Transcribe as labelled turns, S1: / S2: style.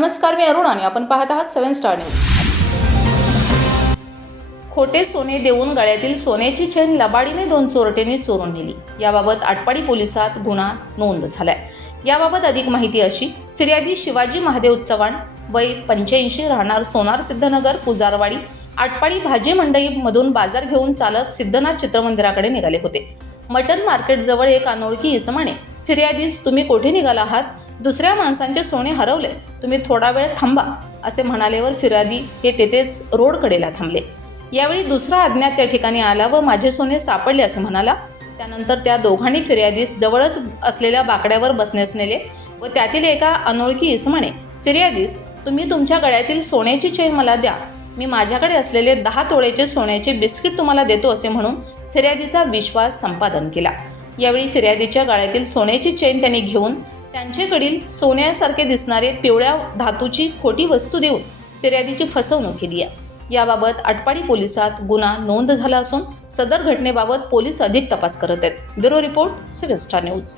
S1: नमस्कार मी अरुण आणि आपण पाहत आहात सेव्हन स्टार न्यूज. खोटे सोने देऊन गळ्यातील सोन्याची चेन लबाडीने दोन चोरट्यांनी चोरून नेली. याबाबत आटपाडी पोलिसात गुन्हा नोंद झालाय. याबाबत अधिक माहिती अशी फिर्यादी शिवाजी महादेव चव्हाण वय पंच्याऐंशी राहणार सोनार सिद्धनगर पुजारवाडी आटपाडी भाजी मंडईमधून बाजार घेऊन चालत सिद्धनाथ चित्रमंदिराकडे निघाले होते. मटन मार्केटजवळ एक अनोळखी इसमाने फिर्यादीस तुम्ही कोठे निघाला आहात? दुसऱ्या माणसांचे सोने हरवले तुम्ही थोडा वेळ थांबा असे म्हणालेवर फिर्यादी हे तेथेच रोडकडेला थांबले. यावेळी दुसरा अज्ञात त्या ठिकाणी आला व माझे सोने सापडले असे म्हणाला. त्यानंतर त्या दोघांनी फिर्यादीस जवळच असलेल्या बाकड्यावर बसण्यास नेले व त्यातील एका अनोळखी इसमाने फिर्यादीस तुम्ही तुमच्या गळ्यातील सोन्याची चेन मला द्या. मी माझ्याकडे असलेले दहा तोळ्याचे सोन्याचे बिस्किट तुम्हाला देतो असे म्हणून फिर्यादीचा विश्वास संपादन केला. यावेळी फिर्यादीच्या गळ्यातील सोन्याची चेन त्यांनी घेऊन त्यांच्याकडील सोन्यासारखे दिसणारे पिवळ्या धातूची खोटी वस्तू देऊन फिर्यादीची फसवणूक केली आहे. याबाबत आटपाडी पोलिसात गुन्हा नोंद झाला असून सदर घटनेबाबत पोलीस अधिक तपास करत आहेत. Bureau report seven star news.